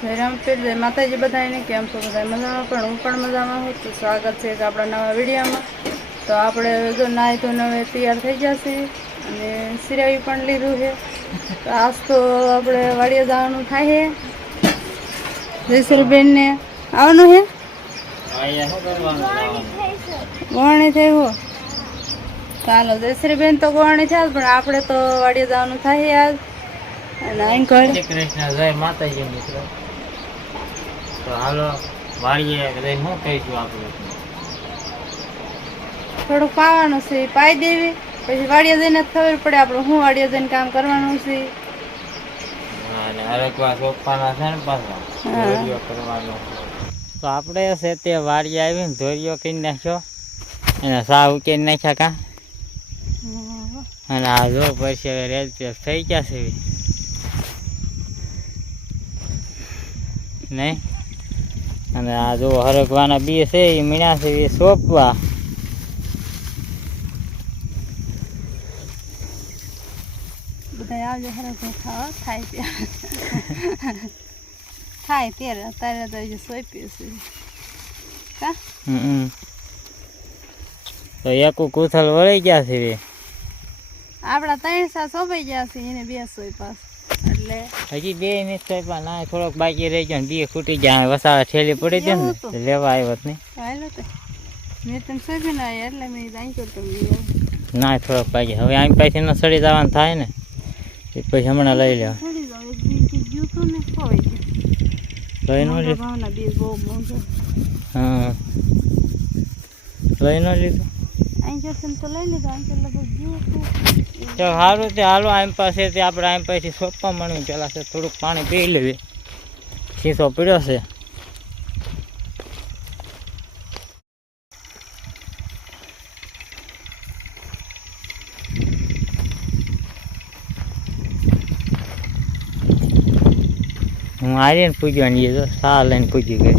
રામપીર જય માતાજી બધાને કેમ છો બધા મજામાં પણ હું પણ મજામાં હું તો સ્વાગત છે કે આપણા નવા વિડીયોમાં તો આપણે જો નાહી તો નવે તૈયાર થઈ જશે અને સિરાવી પણ લીધું છે તો આજ તો આપણે વાડીએ જવાનું થાય છે જયસલબેનને આવવાનું છે ગોવાણી થઈ હો ચાલો જયશ્રીબેન તો ગોવાણી થયા પણ આપણે તો વાડીએ જવાનું થાય આજ અને અહીં કૃષ્ણ જય માતાજી મિત્રો તો હાલો વાળીએ શું કહીશું આપણે થોડુંક પાવાનું છે પાઈ દેવી પછી વાડીએ જઈને ખબર પડે આપણે શું વાડીએ જઈને કામ કરવાનું છે અને હરકવા સોપાના છે ને પાછા ધોરિયો કરવાનો તો આપણે છે તે વાડીએ આવીને ધોરિયો કરી નાખ્યો એને સા ઉકેલી નાખ્યા કાં અને આ જો પછી હવે રેજ થઈ ગયા છે નહીં અને આ જો હરકવાના બી છે એ મીણા છે એ સોંપવા બધા આવજો હરકવા ખાવા થાય ત્યારે થાય ત્યારે અત્યારે તો હજી સોંપ્યું છે કા તો એક કુથલ વળી ગયા છે આપણા 3 સા સોંપાઈ ગયા છે એને 2 સોંપ્યા એટલે હજી 2 નથી સોંપ્યા ના થોડોક બાકી રહી ગયો ને 2 ફૂટી ગયા વસાડા ઠેલી પડી છે ને લેવા આવ્યો જ નહીં હાલો તો મેં તમે સોંપી ના એટલે મેં અહીં કરતો ના થોડોક બાકી હવે આમ પાછી ન સડી જવાનું થાય ને એ પછી હમણાં લઈ લેવા સડી જાવ એક દી ગયું તો ને ખવાઈ ગયું લઈ નો લીધું ભાવના બી બહુ મોંઘા હા લઈ નો લીધું અહીં જો તમે તો લઈ લીધા અહીં તો લગભગ ગયું હતું તો સારું તે હાલો આમ પાસેથી આપણે આમ પાસેથી સોંપવા મળ્યું પેલા છે થોડુંક પાણી પી લેવી શીશો પીડ્યો છે હું આર્યન પૂજવાની એ સા લઈને પૂજી ગઈ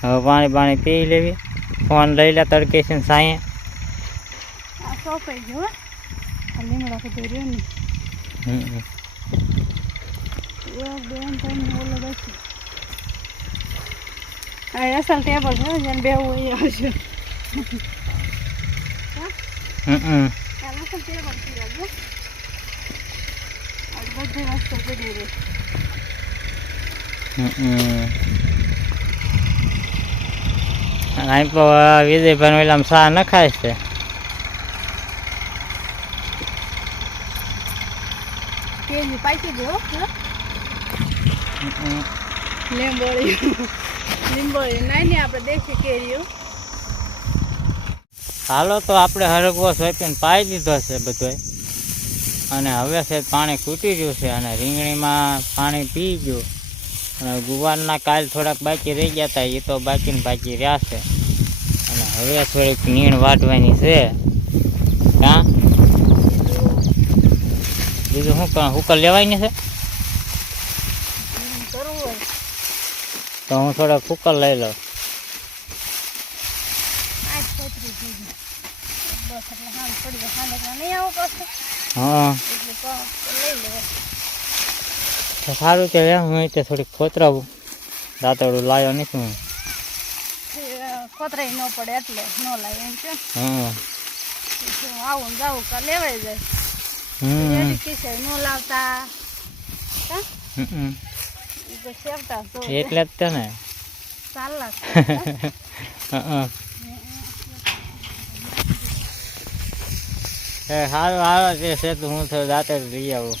હવે પાણી પી લેવી ફોન લઈ લે તડકે છે સાંયે આ સોંપાઈ ગયો આ લીમડા તો રહ્યો ને અસલ ટેબલ છે જેને બેવું હોય આવશે બધી વસ્તુ પડી રહી વિજયભાઈ ઓલામાં સા ન ખાય છે કેજી પાકી ગયો લીંબોળી નાની આપણે દેશી કેરીઓ હાલો તો આપણે હરગવો સોંપીને પાઈ દીધો છે બધો અને હવે છે પાણી ખૂટી ગયું છે અને રીંગણીમાં પાણી પી ગયું અને ગુવારના કાલ થોડાક બાકી રહી ગયા હતા એ તો બાકી રહ્યા છે અને હવે થોડીક નીણ વાટવાની છે કાં બીજું શું હુકર લેવાય છે તો હું થોડાક હુકર લઈ લઉં હા સારું તે હું તે થોડીક ખોતરાવું દાંતરડું લાવ્યો નથી હું ખોતરાઈ ન પડે એટલે ન લાવે એમ છે હા આવું ને જાવું કા લેવાય જાય ન લાવતા એટલે જ તે ને ચાલલા સારું આવે છે તો હું થોડું દાંતર લઈ આવું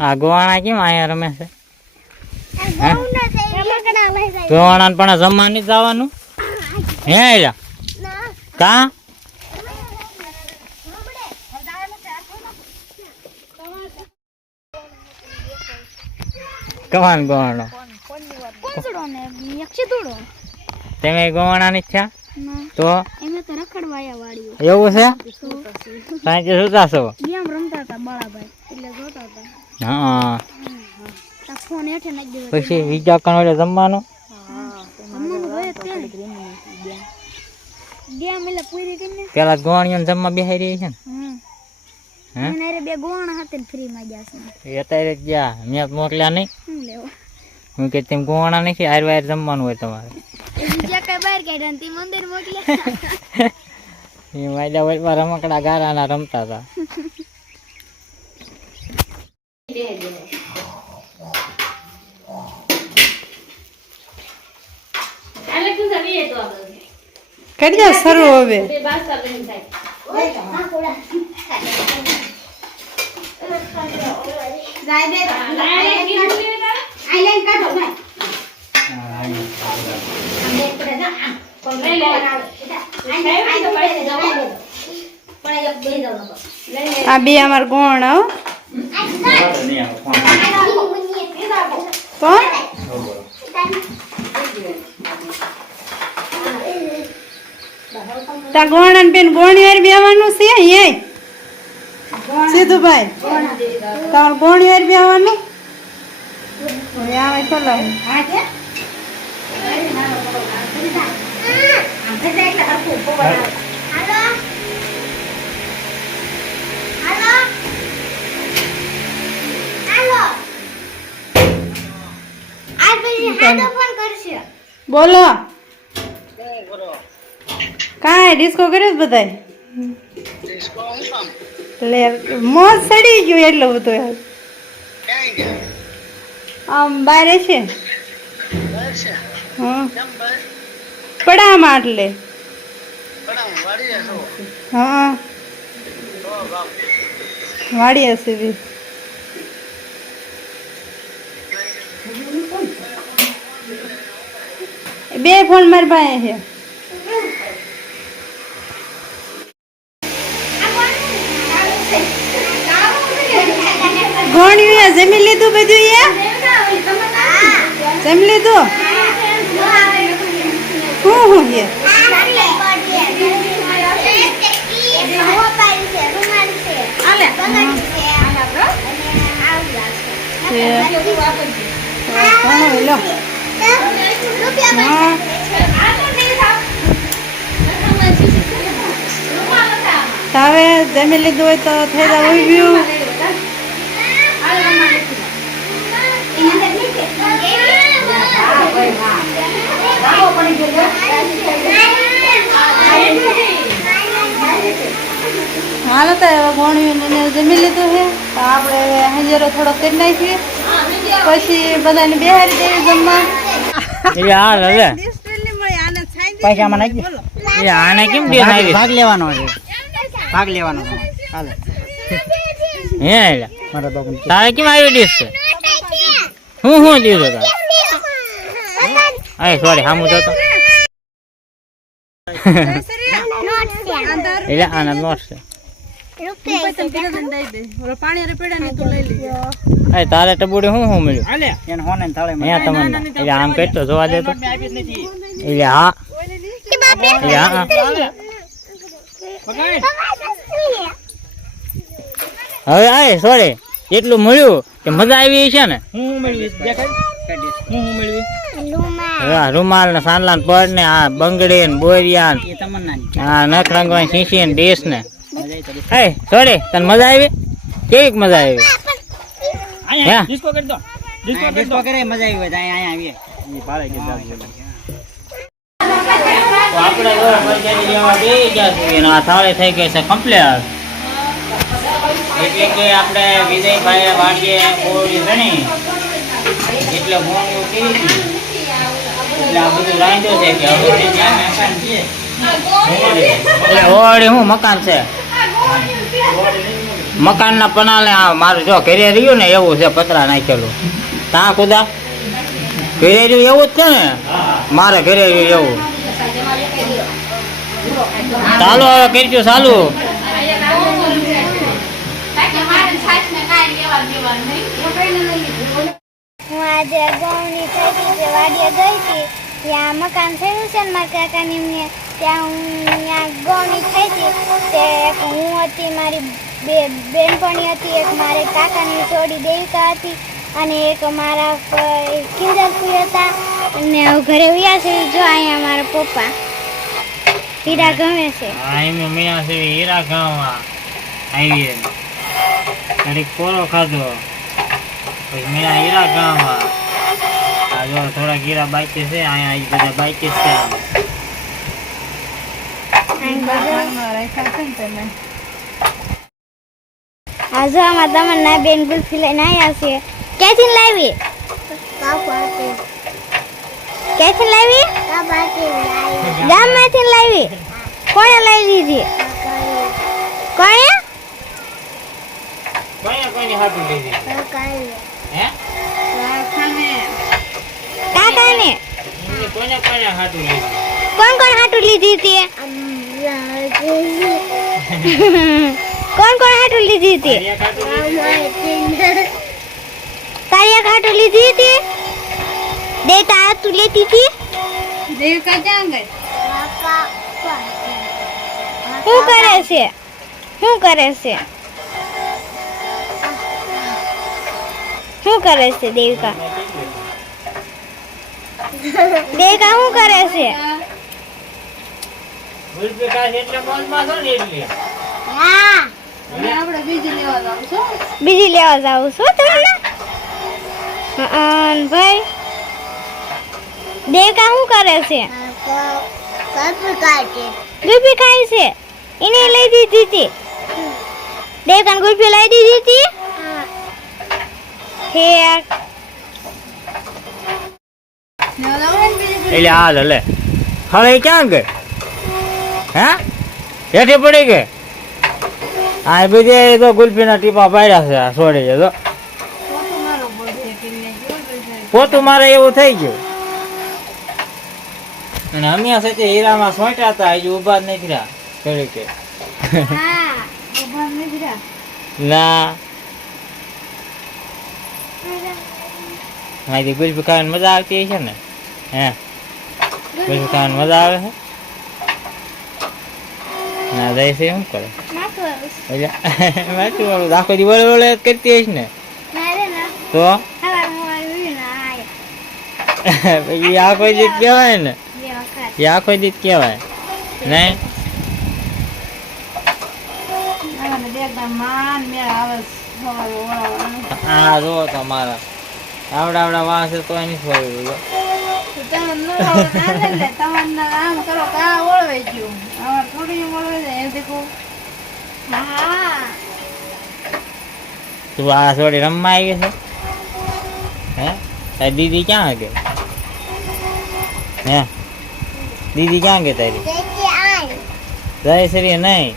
આ ગોવાણા કેમ અહીંયા રમે છે ગોવાણા પણ જમવા નહીં જવાનું હે કા કમાન ગોવાણો તમે ગોવાણા ની થયા તો એમે તો રખડવાયા વાળીઓ એવું છે સાંજે સુતા છો ગેમ રમતા હતા બાળાભાઈ એટલે જોતા હતા હા તા ફોન હેઠે નાખી દીધો પછી બીજા કણ જમવાનું મમ્મી હોય તે ગેમ એટલે પૂરી કરીને પેલા ગોવાણીઓ જમવા બેહાઈ રહી છે ને હે એને રે બે ગોણા હાથે ફ્રી માં ગયા છે એ અત્યારે જ ગયા મેં મોકલ્યા નહીં શું લેવો હું કે તેમ ગોવાણા નથી આર વાર જમવાનું હોય તમારે બીજા કઈ બહાર કાઢ્યા ને તે મંદિર મોકલ્યા એ વાયદા વચમાં રમકડા ગારાના રમતા હતા કરી દે શરૂ હવે આ બે અમાર ગોણ હો કોણ તા ગોણ બેન ગોણી વાર બેવાનું છે અહીંયા સીધું ભાઈ તાર ગોણી વાર બેવાનું આવે ચલો બોલો કાંઈ ડિસ્કો કર્યો બધાય લે મોજ સડી ગયું એટલું બધું આમ બારે છે હા પડામાં એટલે હા વાડી હશે બી બે ફોન મારી પાસે છે ઘોણ્યું જમી લીધું બધું જમી લીધું હું છે લો હવે જમી લીધું હોય તો થઈ જાય ગયું હાલો તો હવે ભણ્યું જમી લીધું છે તો આપણે હાજરો થોડો કરી નાખીએ પછી બધાને બેહારી દેવી જમવા હાલ હવે પૈસામાં નાખી એ આને કેમ દે ભાગ લેવાનો છે ભાગ લેવાનો છે હાલે હે મારા બાપુ તારે કેમ આવી ડીશ છે હું દીધો તારે આય સોરી હામું જતો એટલે આના નોટ છે તારે ટબુડી હું મળ્યું એટલે આમ કહેતો જોવા દેતો એટલે હા હવે આય સોરી એટલું મળ્યું કે મજા આવી છે ને રૂમાલ ને સાંડલા ને પડ ને આ બંગડી ને બોરિયા હા નખ રંગવાની શીશી ને ડીશ ને સોરી તને મજા આવી કેવી મજા આવી આપણે થાળી થઈ ગઈ છે કમ્પ્લેટ એટલે કે આપણે વિજયભાઈ વાડીએ ઓળી ગણી એટલે ભોણિયું કેવી એટલે આ બધું રાંધ્યો છે કે હવે એટલે ઓળી હું મકાન છે મકાનના પનાલે આ મારું જો ઘરે રહ્યું ને એવું છે પતરા નાખેલું તા કુદા ઘરે રહ્યું એવું જ છે ને મારે ઘરે રહ્યું એવું ચાલો હવે કરજો ચાલુ હું આજે ગૌની થઈ હતી વાડીએ ગઈ હતી ત્યાં મકાન થયું છે ને મારા કાકાની એમને ત્યાં હું ત્યાં ગોની થઈ હતી તે એક હું હતી, મારી બે બેનપણી હતી, એક મારે કાકાની છોડી દેવિકા હતી અને એક મારા કિંજલપુર હતા. અને હવે ઘરે વ્યા છે. જો અહીંયા મારા પપ્પા હીરા ગમે છે. અહીં મીણા છે હીરા ગામમાં આવી ઘડીક કોરો ખાધો પછી મીણા હીરા ગામમાં. આ જો થોડાક હીરા બાકી છે અહીંયા એ બધા બાકી છે. ભાગમાં રાખ્યા છે ને તમે. આ જો આમાં તમારા બેન ગુલ્ફી લઈને આવ્યા છે. ક્યાંથી લાવી? ક્યાંથી લાવી? ગામમાંથી લાવી. કોણે લઈ લીધી? કોણે? કોઈને હાથું લીધી હે કાકાને. કોઈને હાથું લીધી? કોણ કોણ હાટું લીધી હતી? કોણ કોણ હાટું લીધી હતી? તારી એક હાટું લીધી હતી? દેતા હાટું લેતી હતી? દેવિકા ક્યાં ગઈ? શું કરે છે? શું કરે છે? શું કરે છે દેવિકા? દેવિકા શું કરે છે? ગુલ્ફી ખાસ એટલે મોજમાં છો ને એટલે હા, અને આપણે બીજી લેવા જાવ છો. બીજી લેવા જાઉં છું તમને. ભાઈ દેવિકા શું કરે છે? ગુલ્ફી ખાય છે. એને લઈ દીધી હતી. દેવિકાને ગુલ્ફી લઈ દીધી હતી. ઠીક. લેવા જાવ ને બીજી એટલે હાલ લે હવે ક્યાં ગઈ હે હેઠે પડી ગઈ. આ બધે તો ગુલ્ફીના ટીપા પાડ્યા છે આ છોડી છે તો પોતું મારો બોલશે કે ને કેવું પૈસા પોતું મારે એવું થઈ ગયું. અને અમે સાથે હીરામાં સોંટ્યા હતા હજુ ઉભા જ નથી રહ્યા તરીકે હા, ઉભા નથી રહ્યા. ના મારી ગુલ્ફી ખાવાની મજા આવતી છે ને હે ગુલ્ફી ખાવાની મજા આવે છે ના જાય છે શું કરે નાખું આવું. માથું વાળું આખો દી વળે વળે કરતી હશે ને મારે ના તો સવારમાં આવ્યું ને આય પછી આખો દીત કહેવાય ને બે વખત. એ આખો દીત કહેવાય નહીં અને દેખતા માન મેળ આવે સવારે ઓળાવાનું. આ જો તમારા આવડા વાંસ તો એની ફરી તો તમે ન આવો ના લઈ લે. તમને આમ કરો કે આ ઓળવાઈ ગયું. આમાં થોડી ઓળવાઈ જાય એમ દેખો. હા, તું આ થોડી રમવા આવી છે હે તારી દીદી ક્યાં ગઈ હે દીદી ક્યાં ગઈ તારી દેખી આય. જયશ્રી નહીં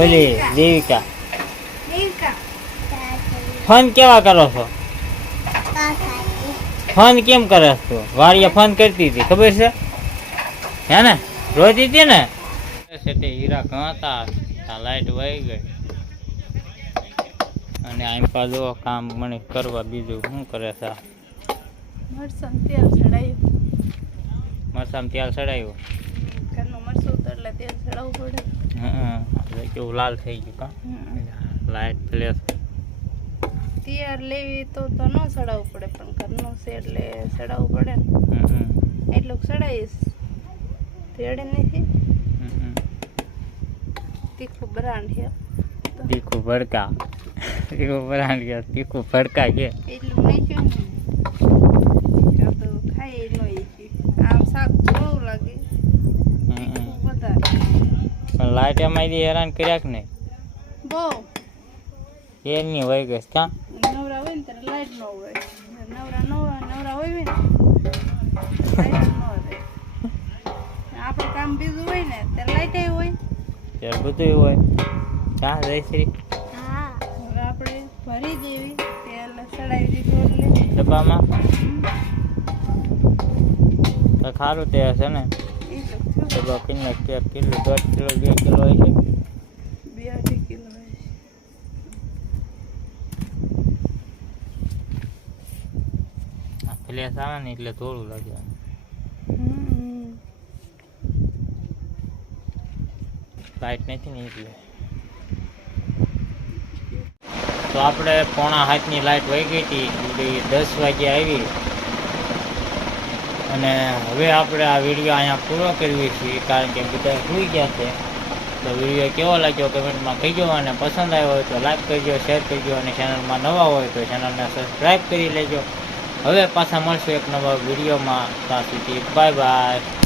ઓલી દેવિકા દેવિકા. ફોન કેવા કરો છો ફોન કેમ કરે તું વાડીએ ફોન કરતી હતી ખબર છે હે ને રોતી હતી ને હીરા ઘાતા આ લાઈટ વહી ગઈ અને આમ પાછો કામ મને કરવા બીજું શું કરે છે મરચાં તેલ ચડાયું. મરસામાં તેલ ચડાવ્યું ઘરનું મરચું તો એટલે તેલ ચડાવવું પડે. હા કેવું લાલ થઈ ગયું કા લાઈટ ફ્લેશ તૈયાર લેવી તો ન ચડાવવું પડે પણ ઘરનું છે એટલે ચડાવવું પડે ને. એટલું ચડાવીશ તેડે નથી. તીખું બ્રાન્ડ છે તીખું ભડકા તીખું ભરાણ કે તીખું ભડકા કે એટલું નાખ્યું ને આ તો ખાઈ ન આમ શાક થોડું લાગે તીખું વધારે. પણ લાઈટ એમાં હેરાન કર્યા કે નહીં બહુ એ નહીં વહી ગઈ કાં નવરા હોય ને ત્યારે લાઈટ ન હોય. નવરા હોય ને લાઈટ ન હોય. આપણે કામ બીજું હોય ને ત્યારે લાઈટ હોય. ત્યારે બધું હોય ક્યાં જયશ્રી હા, હવે આપણે ભરી દેવી તેલ ચડાવી દીધું એટલે ડબ્બામાં તો ખારું તે હશે ને એ તો થયું. ડબ્બા કિલો 1 કિલો 1.5 કિલો 2 કિલો હોય છે 2 કિલો હોય છે. ફ્લેશ આવે ને એટલે થોડું લાગે લાઇટ નથી ને એટલે. તો આપણે 6:45ની લાઇટ વહી ગઈ હતી, 10 વાગે આવી. અને હવે આપણે આ વિડીયો અહીંયા પૂરો કરીએ છીએ, કારણ કે બધા સૂઈ ગયા છે. તો વિડીયો કેવો લાગ્યો કમેન્ટમાં કહીજો, અને પસંદ આવ્યો હોય તો લાઈક કરજો, શેર કરજો, અને ચેનલમાં નવા હોય તો ચેનલને સબસ્ક્રાઈબ કરી લેજો. હવે પાછા મળશું એક નવા વિડીયોમાં. ત્યાં સુધી બાય બાય.